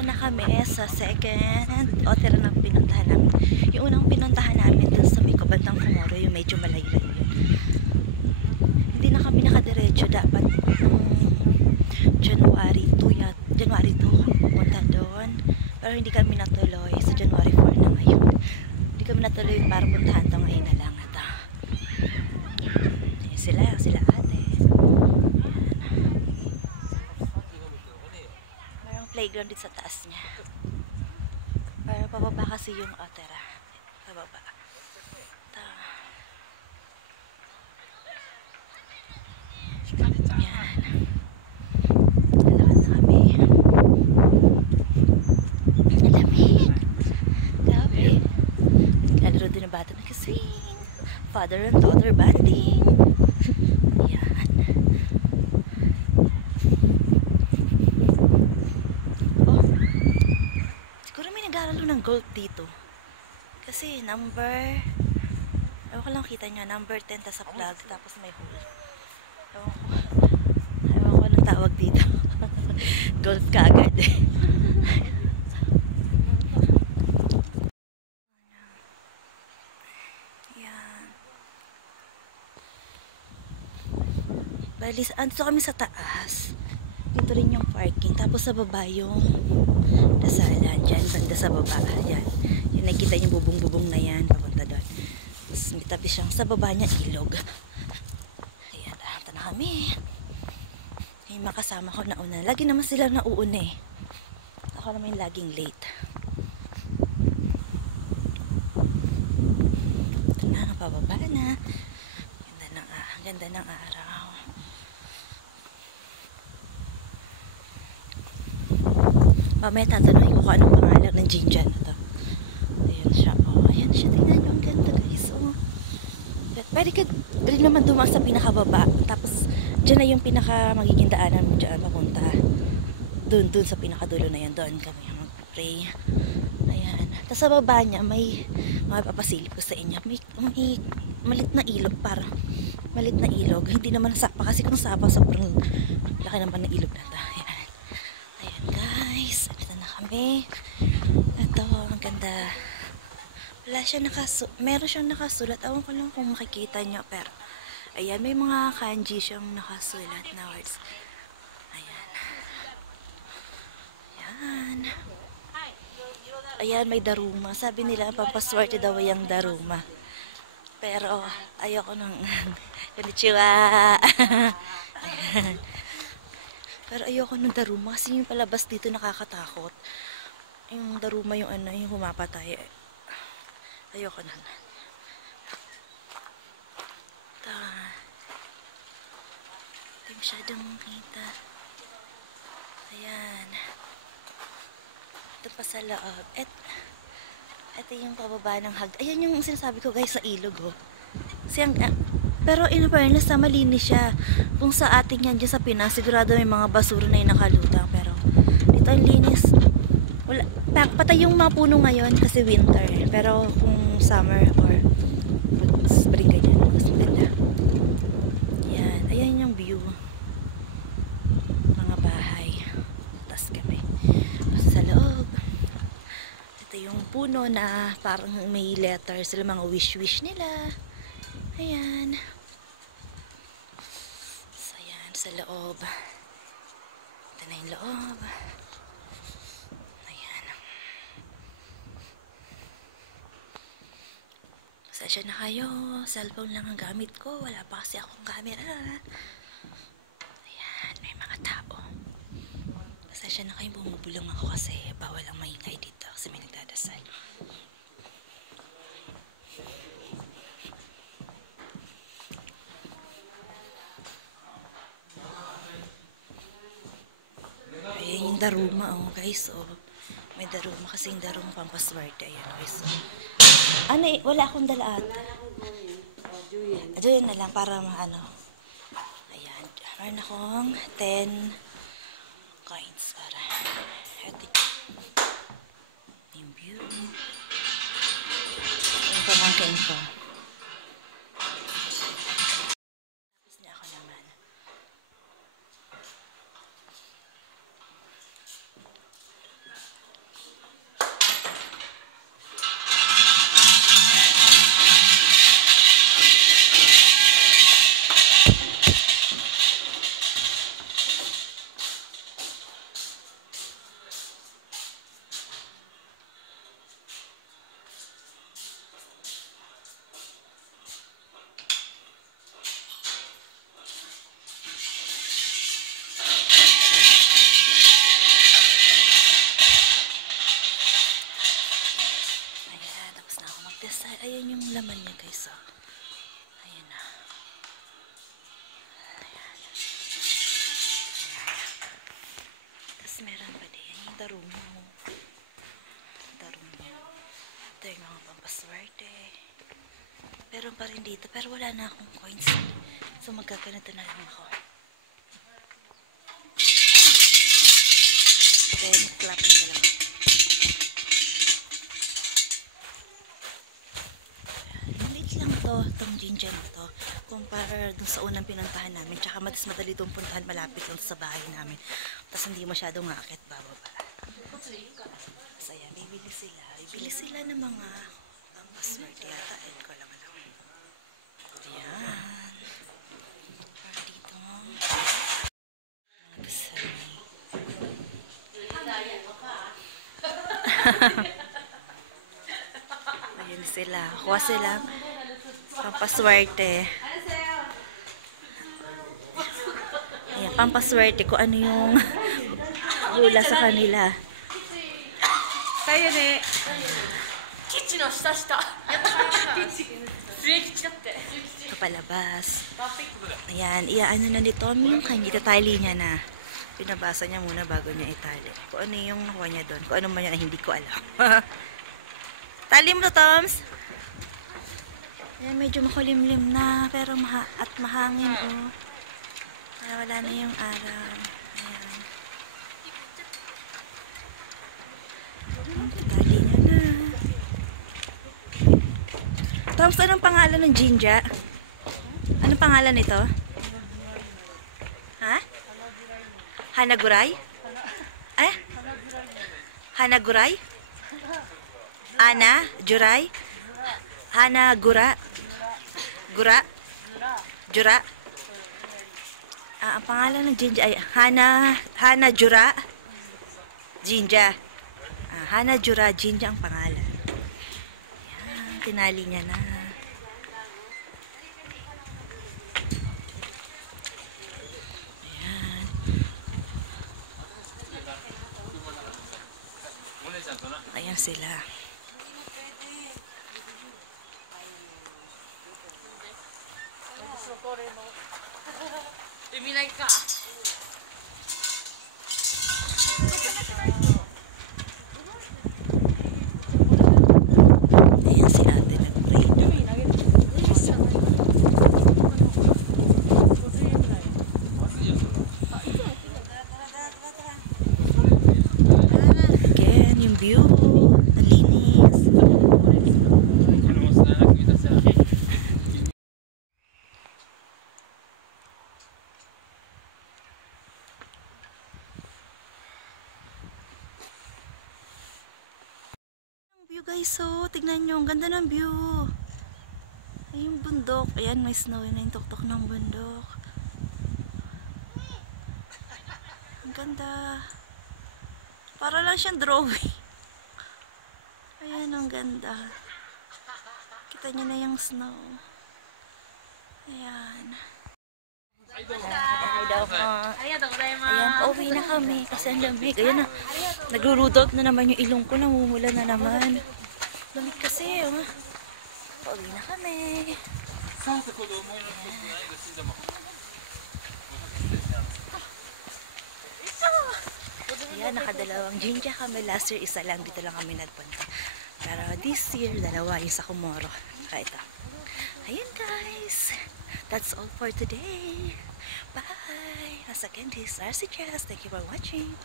Dito na kami sa second hotel na pinuntahan namin. Yung unang pinuntahan namin dun sa may kabandang Comoro, yung medyo malayo-layo yun. Hindi na kami nakadiretso. Dapat January 2 pupunta doon. Pero hindi kami natuloy. Sa January 4 na ngayon. Hindi kami natuloy para puntahan to ngayon na lang. Sila ate. Mayroong playground dito sa taas niya. Para pababa kasi yung otera. Pababa. Yan. Lalakad na kami. Malamig. Grabe. Lalaro din ang bata nag-swing. Father and daughter banding. Yan. Oh. Siguro may nag-aalalo ng golf dito. Kasi number, ewan ko lang kita nyo, number 10 ta sa flag, tapos may hole. Ewan ko lang tawag dito. Golf ka agad eh. Yan. Bali, andito kami sa taas. Dito rin yung parking. Tapos sa baba yung dasalan. Dyan, banda sa baba. Yan. Yung nakita yung bubong-bubong na yan. Papunta doon. Tapos may tabi siyang sa baba niya ilog. Ayan, ata na kami. Yung makasama ko nauna. Lagi naman sila nauuna eh. Ako naman yung laging late. Ito na, pababa na. Ganda ng araw. Mamaya tatanungin ko kung anong pangalan ng Jinjan na to. Ayan siya. Oh, ayan siya. Tingnan nyo. Ang ganda guys. Oh. Pwede ka rin naman dumaan sa pinakababa. Tapos, dyan na yung pinaka magiging daanan mo dyan papunta. Dun sa pinakadulo na yan. Doon kami mag-pray. Ayan. Tapos sa baba niya, may papasilip ko sa inyo. May malit na ilog. Malit na ilog. Hindi naman nasapa. Kasi kung sapa, sobrang laki naman na ilog na ito. Ayan. Ayan guys. Ito na kami. Ito. Ang ganda. Wala siya meron siyang nakasulat. Awan ko lang kung makikita nyo. Pero, ayan. May mga kanji siyang nakasulat na words. Ayan. Ayan. Ayan, may daruma. Sabi nila, pampaswerte daw yung daruma. Pero, ayoko nang konnichiwa. Pero ayoko ng daruma kasi yung palabas dito nakakatakot. Yung daruma yung yung humapatay. Ayoko na. Hindi masyadong makita. Ayan. Ito pa sa loob. Ito yung pababa ng ayan yung sinasabi ko guys sa ilog oh. Pero in fairness na malinis siya. Kung sa ating yan dyan sa Pinas, sigurado may mga basura na yung nakalutang. Pero dito ang linis. Wala, patay yung mga puno ngayon kasi winter. Pero kung summer or spring ganyan, mas maganda. Yan. Ayan yung view. Mga bahay. Tapos kami. Tapos sa loob. Ito yung puno na parang may letters sila, mga wish-wish nila. Ayan. So, ayan, sa loob. Ito na yung loob. Ayan. Pasensya na kayo. Cellphone lang ang gamit ko. Wala pa kasi akong camera. Ayan, may mga tao. Pasensya na kayo, bumubulong ako kasi bawal ang maingay dito kasi may nagdadasal. Ayan yung daruma oh guys oh. May daruma kasi yung daruma pampaswerte. Ayan guys oh. Ano eh, wala akong dala ata. Ayan na lang para maano. Ayan, meron akong 10 coins para ito yung view. Yung pamangkin ko. Tapos niya ako naman. guys. So, ayan na. Ayan. Tapos meron pa din yung darumo. Ito yung mga pampaswerte. Meron pa rin dito. Pero wala na akong coins. So magkaganito na lang ako. Then clap na lang. Maliit lang to. Itong Jinja na to. Kumpara dun sa unang pinuntahan namin. Tsaka mas madali itong puntahan. Malapit lang sa bahay namin. Tapos hindi masyadong ngakit bababa. So ayan, bibili sila. Bibili sila ng mga pampaswerte yata. Ayan ko lang alam. Ayan. Para dito. Mga basami. Ayan sila. Kuha sila. Pampaswerte. Ayan, pampaswerte kung ano yung hula sa kanila. Kaya ne. Kichi no shita-shita. Kapalabas. Ayan, iaano na dito yung kanya. Itatali niya na. Pinabasa niya muna bago niya itali. Kung ano yung nakuha niya doon. Kung ano man yan, hindi ko alam. Tali mo to, Toms. Ayan, medyo makulimlim na. Pero mahangin, oh. Kaya wala na yung araw. Ayan. Tali niya na. Toms, anong pangalan ng Jinja? Anong pangalan nito? Ha? Hanaguray? Eh? Hanaguray? Ana? Juray? Hanagura? Gura? Jura? Ang pangalan ng Jinja ay Hana Jura? Jinja. Hana Jura Jinja ang pangalan. Yan, tinali niya na. Ayan sila. Minay ka. Ayan si ate nag-pray. Again, yung view. Nalinis. View guys, so tignan nyo, ang ganda ng view. Ay, yung bundok, ayan may snow na yung tuktok ng bundok. Ang ganda. Para lang siyang drawing. Ayan, ang ganda. Kita nyo na yung snow. Ayan. Hi daw po. Ayan, pauwi na kami kasi ang lamig. Ayan na, nagluludot na naman yung ilong ko, namumula na naman. Lamig kasi, oh. Pauwi na kami. Ayan, nakadalawang Jinja kami. Last year, isa lang. Dito lang kami nagpunta. Pero this year, dalawa yung sa Komoro. Kaya ito. Ayan guys. That's all for today. Bye! Once again, this is RC Jazz. Thank you for watching.